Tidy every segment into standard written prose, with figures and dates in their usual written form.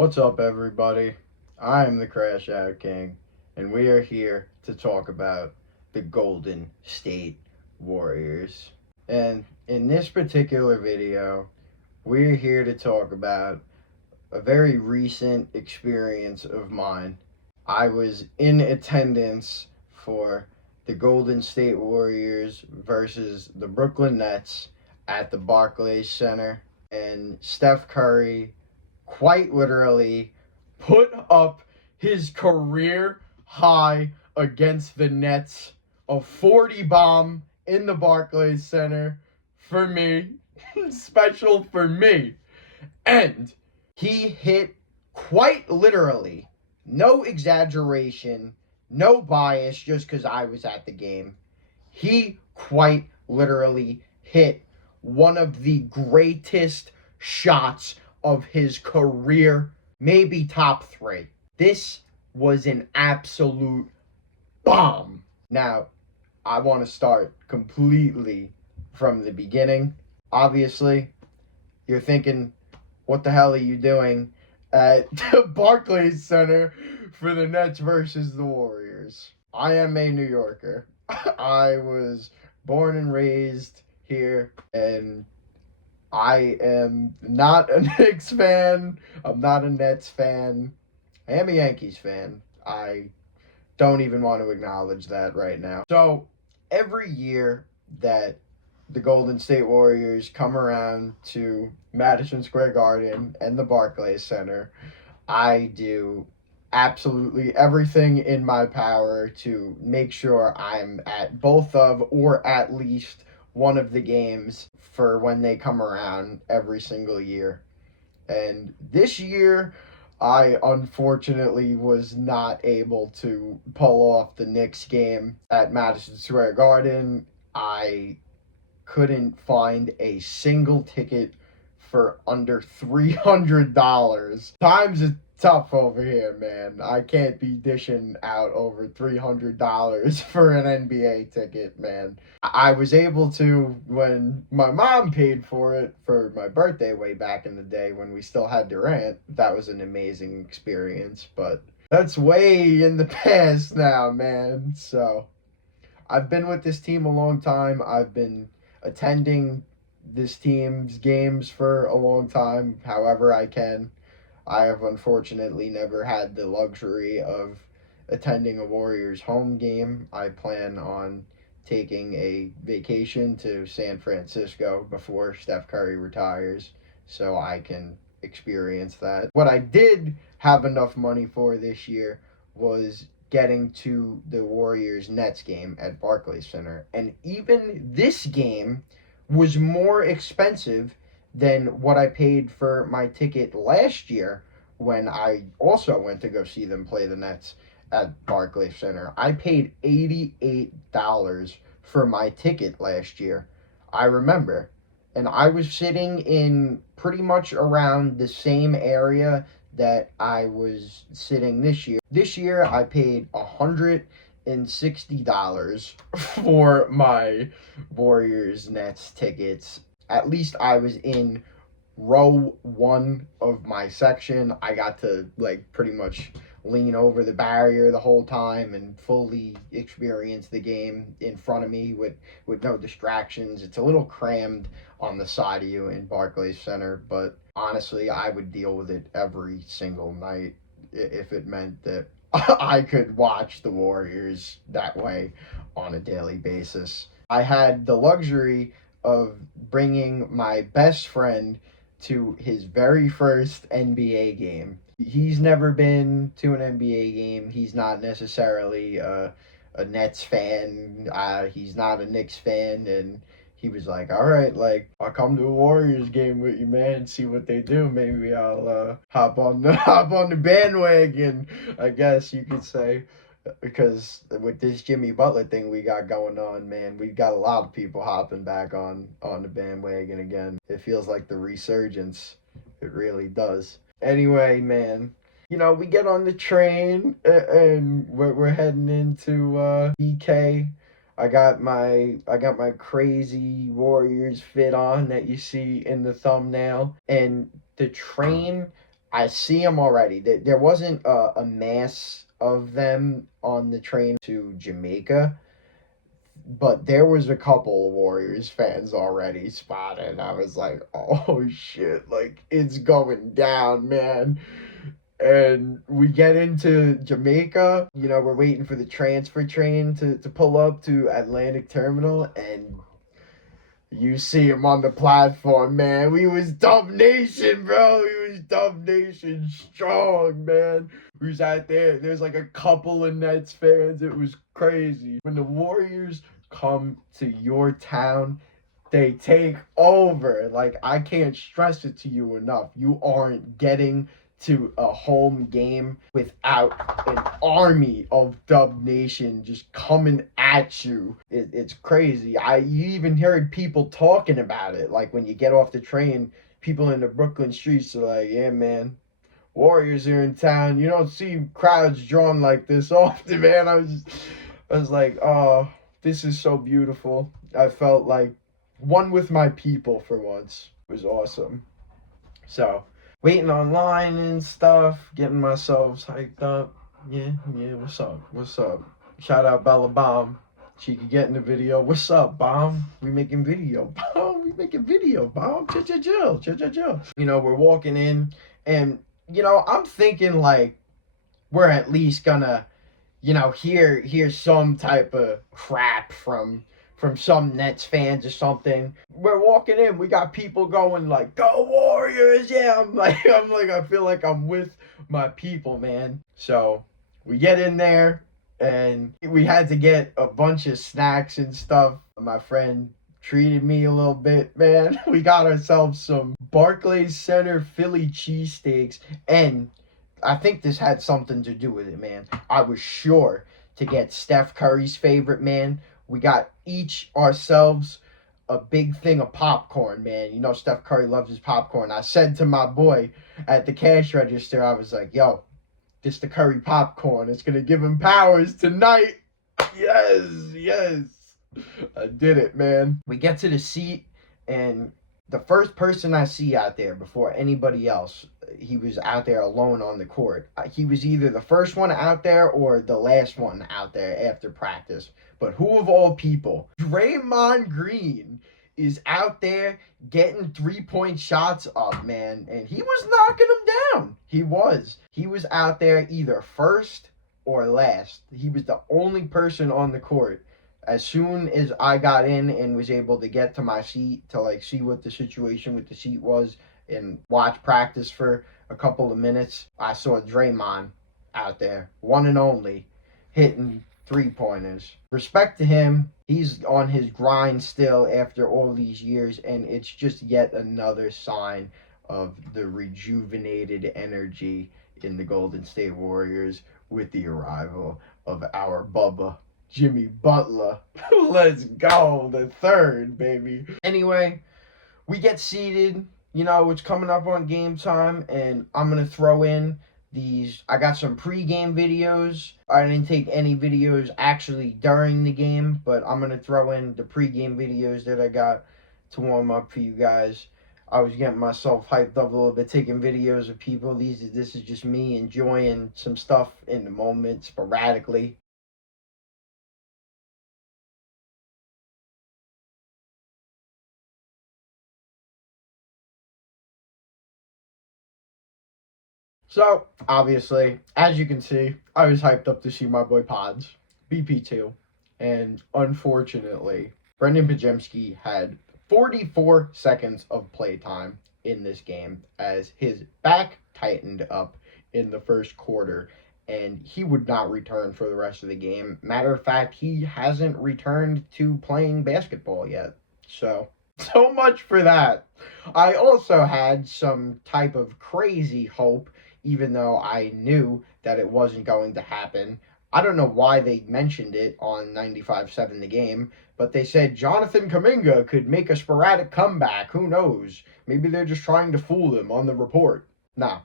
What's up, everybody? I am the Crash Out King, and we are here to talk about the Golden State Warriors. And in this particular video, we're here to talk about a very recent experience of mine. I was in attendance for the Golden State Warriors versus the Brooklyn Nets at the Barclays Center, and Steph Curry quite literally put up his career high against the Nets, a 40 bomb in the Barclays Center for me, special for me. And he hit quite literally, no exaggeration, no bias, just because I was at the game. He quite literally hit one of the greatest shots of his career, maybe top three. This was an absolute bomb. Now, I want to start completely from the beginning. Obviously, you're thinking, what the hell are you doing at the Barclays Center for the Nets versus the Warriors? I am a New Yorker. I was born and raised here, and I am not a Knicks fan. I'm not a Nets fan. I am a Yankees fan. I don't even want to acknowledge that right now. So every year that the Golden State Warriors come around to Madison Square Garden and the Barclays Center, I do absolutely everything in my power to make sure I'm at both of, or at least one of the games for when they come around every single year. And this year, I unfortunately was not able to pull off the Knicks game at Madison Square Garden. I couldn't find a single ticket for under $300. Times is tough over here, man. I can't be dishing out over $300 for an NBA ticket, man. I was able to when my mom paid for it for my birthday way back in the day when we still had Durant. That was an amazing experience, but that's way in the past now, man. So I've been with this team a long time. I've been attending this team's games for a long time, however I can. I have unfortunately never had the luxury of attending a Warriors home game. I plan on taking a vacation to San Francisco before Steph Curry retires so I can experience that. What I did have enough money for this year was getting to the Warriors Nets game at Barclays Center. And even this game was more expensive than what I paid for my ticket last year when I also went to go see them play the Nets at Barclays Center. I paid $88 for my ticket last year. I remember. And I was sitting in pretty much around the same area that I was sitting this year. This year I paid $160 for my Warriors Nets tickets. At least I was in row one of my section. I got to pretty much lean over the barrier the whole time and fully experience the game in front of me with no distractions. It's a little crammed on the side of you in Barclays Center, but honestly, I would deal with it every single night if it meant that I could watch the Warriors that way on a daily basis. I had the luxury of bringing my best friend to his very first NBA game. He's never been to an NBA game. He's not necessarily a Nets fan. He's not a Knicks fan, and he was like, "All right, I'll come to a Warriors game with you, man. See what they do. Maybe I'll hop on the hop on the bandwagon, I guess you could say." Because with this Jimmy Butler thing we got going on, man, we got a lot of people hopping back on the bandwagon again. It feels like the resurgence. It really does. Anyway, man, we get on the train and we're heading into BK. I got my crazy Warriors fit on that you see in the thumbnail, and the train I see them already. There wasn't a mass of them on the train to Jamaica, but there was a couple of Warriors fans already spotted. I was like, oh shit, like it's going down, man. And we get into Jamaica, we're waiting for the transfer train to pull up to Atlantic Terminal, and you see him on the platform, man. We was Dub Nation, bro. We was Dub Nation strong, man. We was out there. There's like a couple of Nets fans. It was crazy. When the Warriors come to your town, they take over. Like, I can't stress it to you enough. You aren't getting to a home game without an army of Dub Nation just coming at you. It's crazy. You even heard people talking about it. Like, when you get off the train, people in the Brooklyn streets are like, yeah, man, Warriors are in town. You don't see crowds drawn like this often, man. I was like, oh, this is so beautiful. I felt like one with my people for once. It was awesome. So, waiting online and stuff, getting myself hyped up. Yeah, what's up? What's up? Shout out Bella Bomb. She could get in the video. What's up, Bomb? We making video. Bomb, we making video, Bomb. Chill. We're walking in, and, I'm thinking, like, we're at least gonna, hear some type of crap from some Nets fans or something. We're walking in, we got people going like, "Go Warriors!" Yeah, I feel like I'm with my people, man. So we get in there, and we had to get a bunch of snacks and stuff. My friend treated me a little bit, man. We got ourselves some Barclays Center Philly cheesesteaks, and I think this had something to do with it, man. I was sure to get Steph Curry's favorite, man. We got each ourselves a big thing of popcorn, man. Steph Curry loves his popcorn. I said to my boy at the cash register, I was like, yo, this the Curry popcorn. It's going to give him powers tonight. Yes. I did it, man. We get to the seat, and the first person I see out there before anybody else, he was out there alone on the court. He was either the first one out there or the last one out there after practice. But who of all people? Draymond Green is out there getting 3-point shots up, man. And he was knocking them down. He was out there either first or last. He was the only person on the court. As soon as I got in and was able to get to my seat to like see what the situation with the seat was and watch practice for a couple of minutes, I saw Draymond out there, one and only, hitting 3-pointers. Respect to him. He's on his grind still after all these years, and it's just yet another sign of the rejuvenated energy in the Golden State Warriors with the arrival of our Bubba, Jimmy Butler. Let's go, the third, baby. Anyway, we get seated. It's coming up on game time, and I'm going to throw in I got some pre-game videos. I didn't take any videos actually during the game, but I'm going to throw in the pre-game videos that I got to warm up for you guys. I was getting myself hyped up a little bit, taking videos of people. This is just me enjoying some stuff in the moment, sporadically. So, obviously, as you can see, I was hyped up to see my boy Pods, BP2, and unfortunately, Brendan Pajemski had 44 seconds of playtime in this game as his back tightened up in the first quarter, and he would not return for the rest of the game. Matter of fact, he hasn't returned to playing basketball yet. So much for that. I also had some type of crazy hope, even though I knew that it wasn't going to happen. I don't know why they mentioned it on 95.7 The Game, but they said Jonathan Kuminga could make a sporadic comeback. Who knows? Maybe they're just trying to fool him on the report. Nah.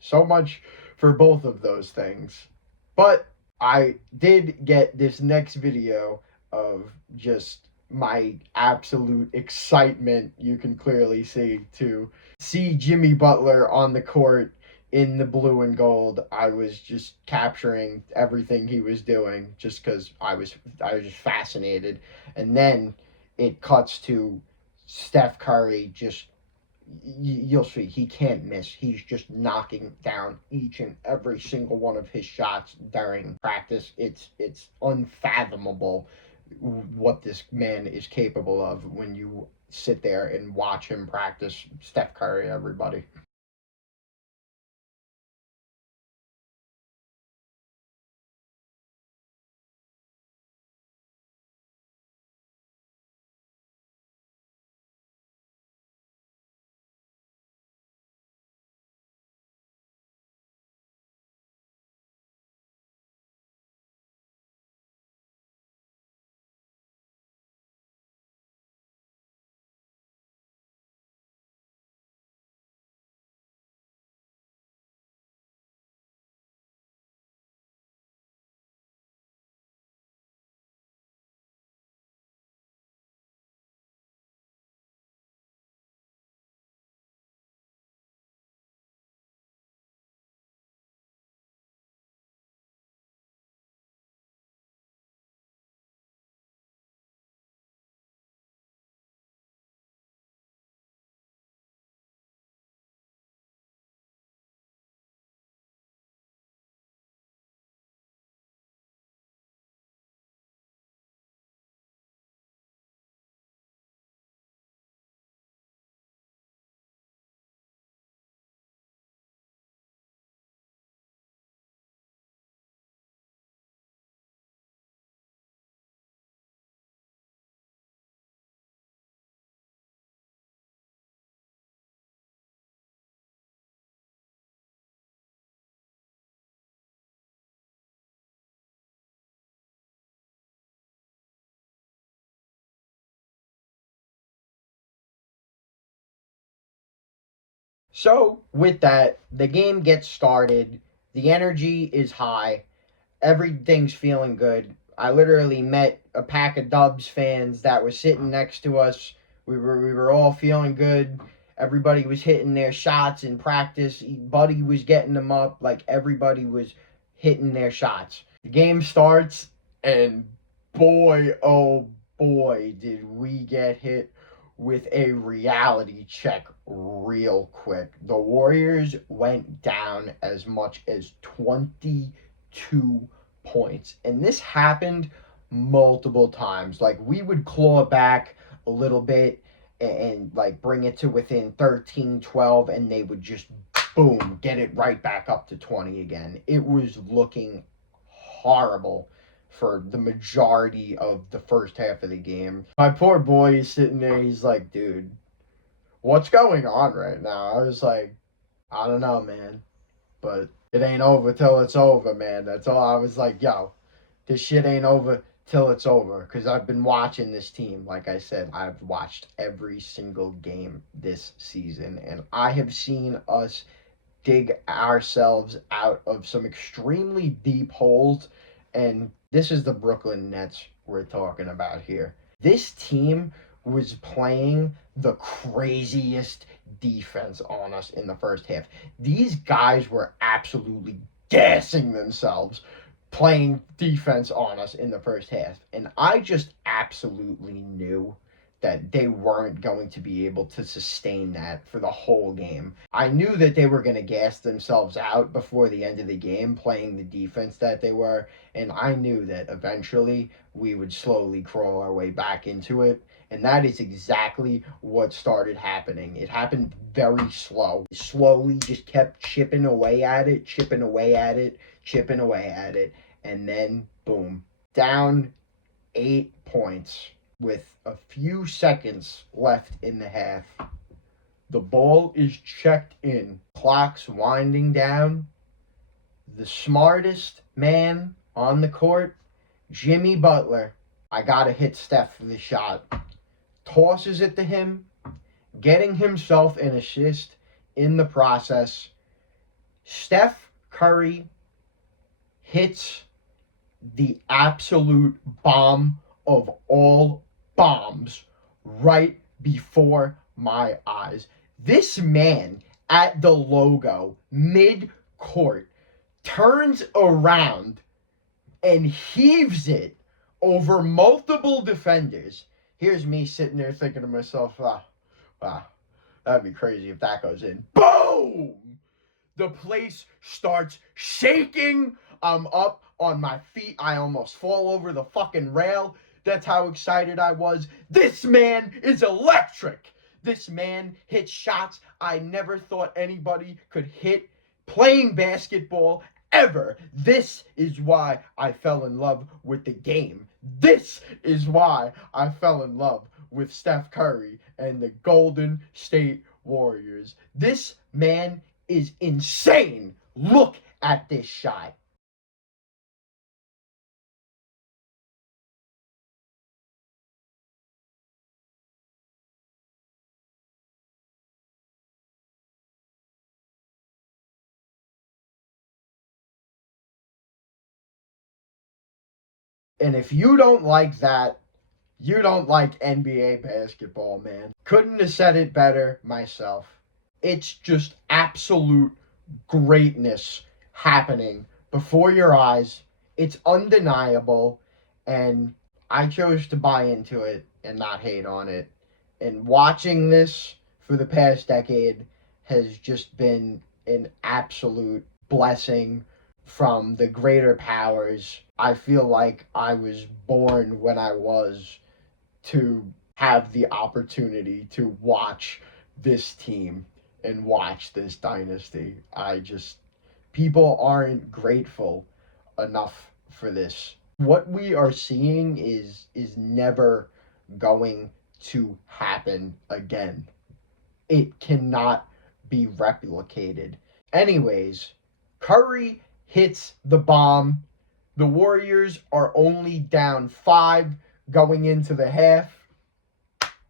So much for both of those things. But I did get this next video of just my absolute excitement, you can clearly see, to see Jimmy Butler on the court in the blue and gold, I was just capturing everything he was doing just because I was just fascinated. And then it cuts to Steph Curry just you'll see he can't miss. He's just knocking down each and every single one of his shots during practice. It's unfathomable what this man is capable of when you sit there and watch him practice. Steph Curry, everybody. So with that, the game gets started. The energy is high. Everything's feeling good. I literally met a pack of Dubs fans that was sitting next to us. We were all feeling good. Everybody was hitting their shots in practice. Buddy was getting them up. Like everybody was hitting their shots. The game starts, and boy, oh boy, did we get hit with a reality check real quick. The Warriors went down as much as 22 points. And this happened multiple times. Like we would claw back a little bit and like bring it to within 13, 12, and they would just boom, get it right back up to 20 again. It was looking horrible for the majority of the first half of the game. My poor boy is sitting there, he's like, dude, what's going on right now? I was like, I don't know, man. But it ain't over till it's over, man. That's all. I was like, yo, this shit ain't over till it's over. Because I've been watching this team. Like I said, I've watched every single game this season. And I have seen us dig ourselves out of some extremely deep holes. And this is the Brooklyn Nets we're talking about here. This team was playing the craziest defense on us in the first half. These guys were absolutely gassing themselves playing defense on us in the first half. And I just absolutely knew that they weren't going to be able to sustain that for the whole game. I knew that they were going to gas themselves out before the end of the game playing the defense that they were, and I knew that eventually we would slowly crawl our way back into it. And that is exactly what started happening. It happened very slow. Slowly just kept chipping away at it, chipping away at it, chipping away at it. And then, boom, down 8 points with a few seconds left in the half. The ball is checked in. Clock's winding down. The smartest man on the court, Jimmy Butler. I gotta hit Steph for the shot. Tosses it to him, getting himself an assist in the process. Steph Curry hits the absolute bomb of all bombs right before my eyes. This man at the logo mid-court, turns around, and heaves it over multiple defenders. Here's me sitting there thinking to myself, wow, that'd be crazy if that goes in. Boom! The place starts shaking. I'm up on my feet. I almost fall over the fucking rail. That's how excited I was. This man is electric. This man hits shots I never thought anybody could hit playing basketball ever. This is why I fell in love with the game. This is why I fell in love with Steph Curry and the Golden State Warriors. This man is insane. Look at this shot. And if you don't like that, you don't like NBA basketball, man. Couldn't have said it better myself. It's just absolute greatness happening before your eyes. It's undeniable, and I chose to buy into it and not hate on it. And watching this for the past decade has just been an absolute blessing from the greater powers. I feel like I was born when I was to have the opportunity to watch this team and watch this dynasty. People aren't grateful enough for this. What we are seeing is never going to happen again. It cannot be replicated. Anyways, Curry hits the bomb. The Warriors are only down 5 going into the half.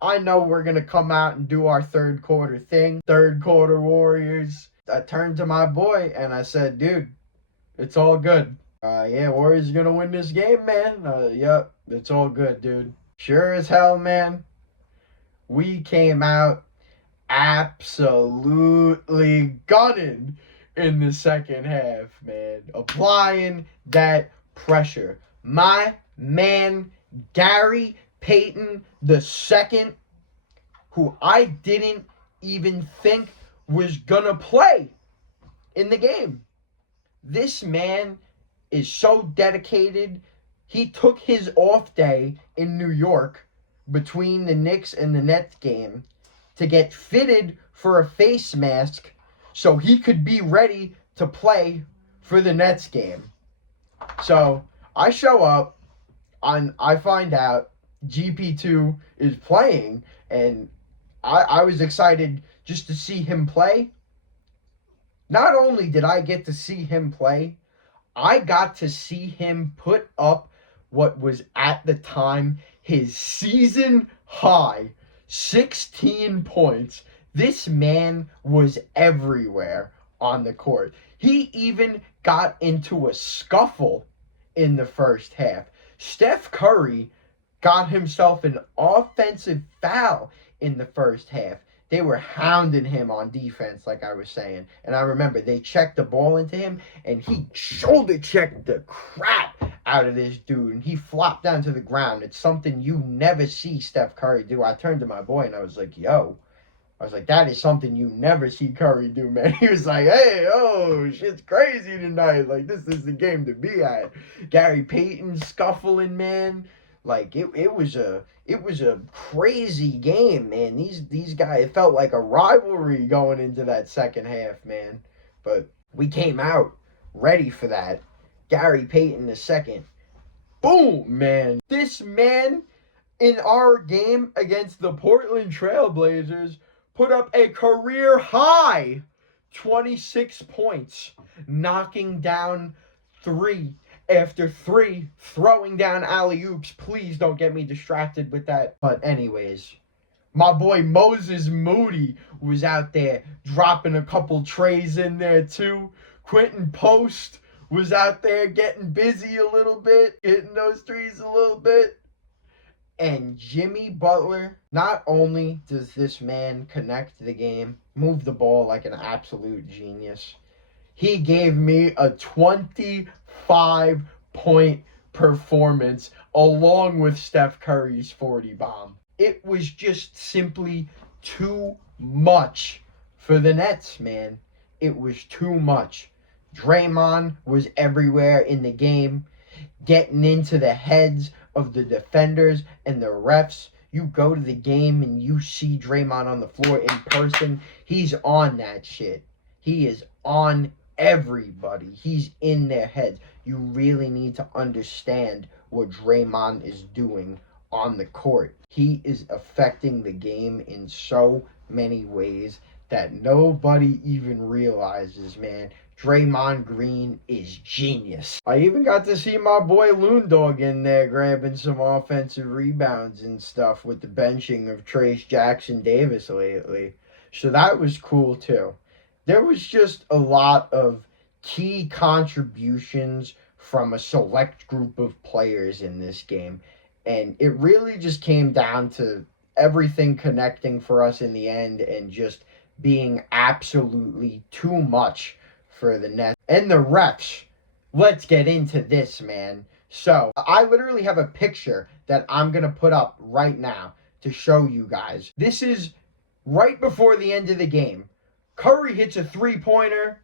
I know we're going to come out and do our third quarter thing. Third quarter Warriors. I turned to my boy and I said, dude, it's all good. Yeah, Warriors are going to win this game, man. Yep, it's all good, dude. Sure as hell, man. We came out absolutely gunning in the second half, man. Applying that pressure. My man, Gary Payton II, who I didn't even think was gonna play in the game. This man is so dedicated. He took his off day in New York between the Knicks and the Nets game to get fitted for a face mask so he could be ready to play for the Nets game. So I show up, I find out GP2 is playing, and I was excited just to see him play. Not only did I get to see him play, I got to see him put up what was at the time his season high 16 points. This man was everywhere on the court. He even got into a scuffle in the first half. Steph Curry got himself an offensive foul in the first half. They were hounding him on defense, like I was saying. And I remember they checked the ball into him, and he shoulder checked the crap out of this dude, and he flopped down to the ground. It's something you never see Steph Curry do. I turned to my boy, and I was like, that is something you never see Curry do, man. He was like, hey, oh, shit's crazy tonight. Like, this is the game to be at. Gary Payton scuffling, man. Like, it was a crazy game, man. These guys, it felt like a rivalry going into that second half, man. But we came out ready for that. Gary Payton II. Boom, man. This man in our game against the Portland Trailblazers put up a career high 26 points, knocking down 3 after 3, throwing down alley-oops. Please don't get me distracted with that. But anyways, my boy Moses Moody was out there dropping a couple trays in there too. Quentin Post was out there getting busy a little bit, hitting those threes a little bit. And Jimmy Butler, not only does this man connect the game, moved the ball like an absolute genius. He gave me a 25-point performance along with Steph Curry's 40 bomb. It was just simply too much for the Nets, man. It was too much. Draymond was everywhere in the game, getting into the heads of the defenders and the refs. You go to the game and you see Draymond on the floor in person, he's on that shit. He is on everybody. He's in their heads. You really need to understand what Draymond is doing on the court. He is affecting the game in so many ways that nobody even realizes, man. Draymond Green is genius. I even got to see my boy Loondog in there grabbing some offensive rebounds and stuff with the benching of Trayce Jackson-Davis lately. So that was cool too. There was just a lot of key contributions from a select group of players in this game. And it really just came down to everything connecting for us in the end and just being absolutely too much for the Nets. And the refs, let's get into this, man. So, I literally have a picture that I'm going to put up right now to show you guys. This is right before the end of the game. Curry hits a three-pointer.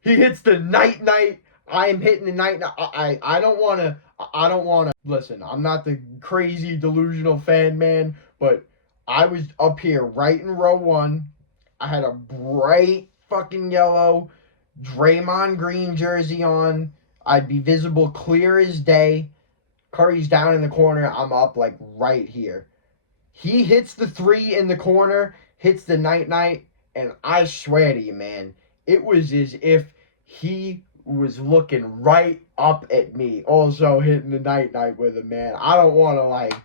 He hits the night-night. I am hitting the night. I don't want to. Listen, I'm not the crazy delusional fan, man, but I was up here right in row one. I had a bright fucking yellow Draymond Green jersey on. I'd be visible clear as day. Curry's down in the corner. I'm up like right here. He hits the three in the corner, hits the night-night, and I swear to you, man, it was as if he was looking right up at me, also hitting the night-night with him, man. I don't want to,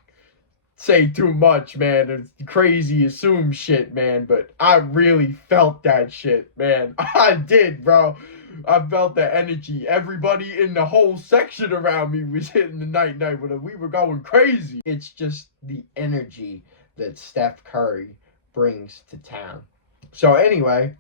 say too much, man. It's crazy assume shit, man, but I really felt that shit, man. I did, bro. I felt the energy. Everybody in the whole section around me was hitting the night-night with him. We were going crazy. It's just the energy that Steph Curry brings to town. So anyway,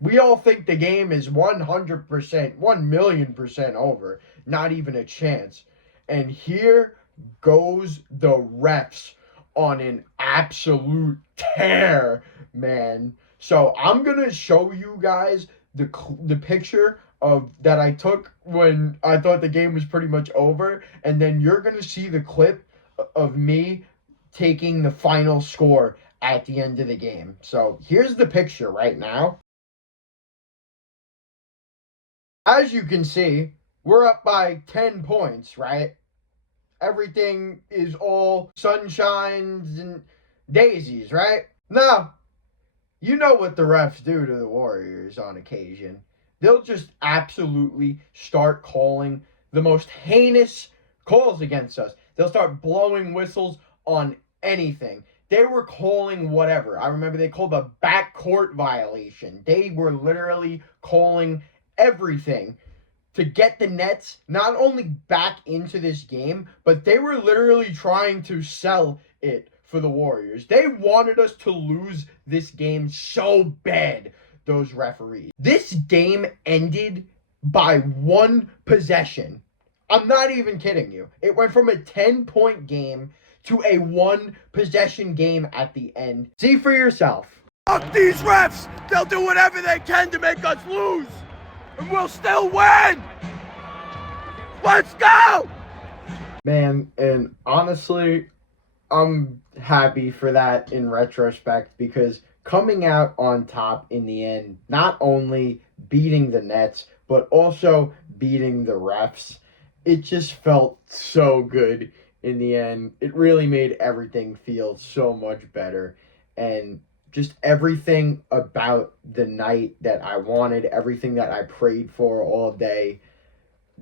we all think the game is 100%, 1,000,000% over. Not even a chance. And here goes the refs on an absolute tear, man. So I'm going to show you guys the picture of that I took when I thought the game was pretty much over. And then you're going to see the clip of me taking the final score at the end of the game. So here's the picture right now. As you can see, we're up by 10 points, right? Everything is all sunshines and daisies, right? Now, you know what the refs do to the Warriors on occasion. They'll just absolutely start calling the most heinous calls against us. They'll start blowing whistles on anything. They were calling whatever. I remember they called a backcourt violation. They were literally calling everything to get the Nets not only back into this game, but they were literally trying to sell it for the Warriors. They wanted us to lose this game so bad, those referees. This game ended by one possession. I'm not even kidding you. It went from a 10-point game to a one-possession game at the end. See for yourself. Fuck these refs! They'll do whatever they can to make us lose! And we'll still win! Let's go! Man, and honestly, I'm happy for that in retrospect because coming out on top in the end, not only beating the Nets, but also beating the refs, it just felt so good in the end. It really made everything feel so much better. And just everything about the night that I wanted, everything that I prayed for all day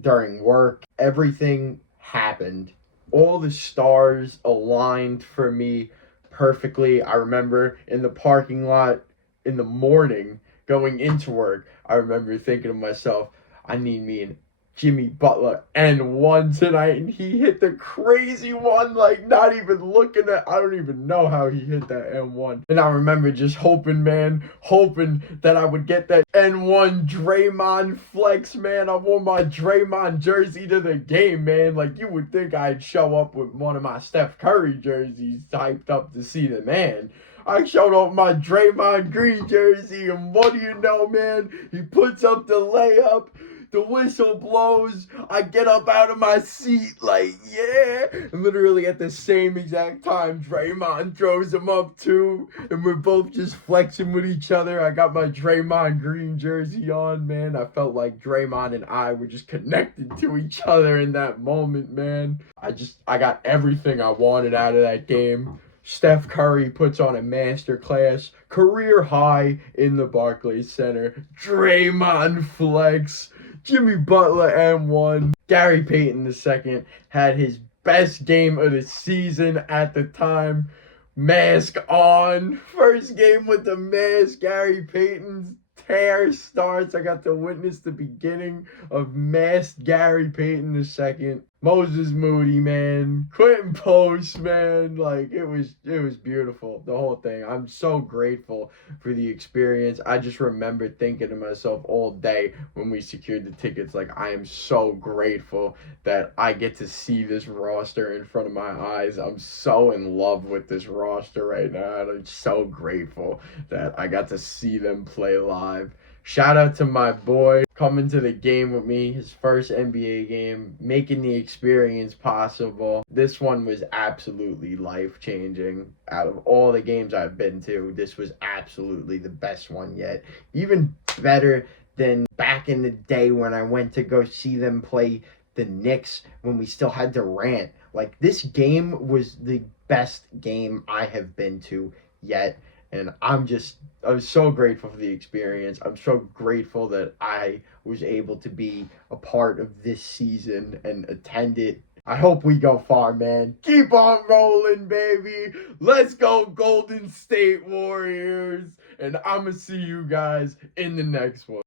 during work, everything happened. All the stars aligned for me perfectly. I remember in the parking lot in the morning going into work, I remember thinking to myself, I need me an Jimmy Butler N1 tonight, and he hit the crazy one, like not even looking at, I don't even know how he hit that N1. And I remember just hoping that I would get that N1 Draymond flex, man. I wore my Draymond jersey to the game, man. Like, you would think I'd show up with one of my Steph Curry jerseys hyped up to see the man. I showed up my Draymond Green jersey, and what do you know, man? He puts up the layup. The whistle blows. I get up out of my seat like, yeah. And literally at the same exact time, Draymond throws him up too. And we're both just flexing with each other. I got my Draymond Green jersey on, man. I felt like Draymond and I were just connected to each other in that moment, man. I got everything I wanted out of that game. Steph Curry puts on a masterclass, career high in the Barclays Center. Draymond flex. Jimmy Butler N1. Gary Payton II had his best game of the season at the time. Mask on. First game with the mask. Gary Payton's tear starts. I got to witness the beginning of masked Gary Payton II. Moses Moody, man. Quentin Post, man. Like, it was beautiful, the whole thing. I'm so grateful for the experience. I just remember thinking to myself all day when we secured the tickets, like, I am so grateful that I get to see this roster in front of my eyes. I'm so in love with this roster right now, and I'm so grateful that I got to see them play live. Shout out to my boy coming to the game with me, his first NBA game, making the experience possible. This one was absolutely life-changing. Out of all the games I've been to, this was absolutely the best one yet. Even better than back in the day when I went to go see them play the Knicks when we still had Durant. Like, this game was the best game I have been to yet. And I'm so grateful for the experience. I'm so grateful that I was able to be a part of this season and attend it. I hope we go far, man. Keep on rolling, baby. Let's go, Golden State Warriors. And I'm going to see you guys in the next one.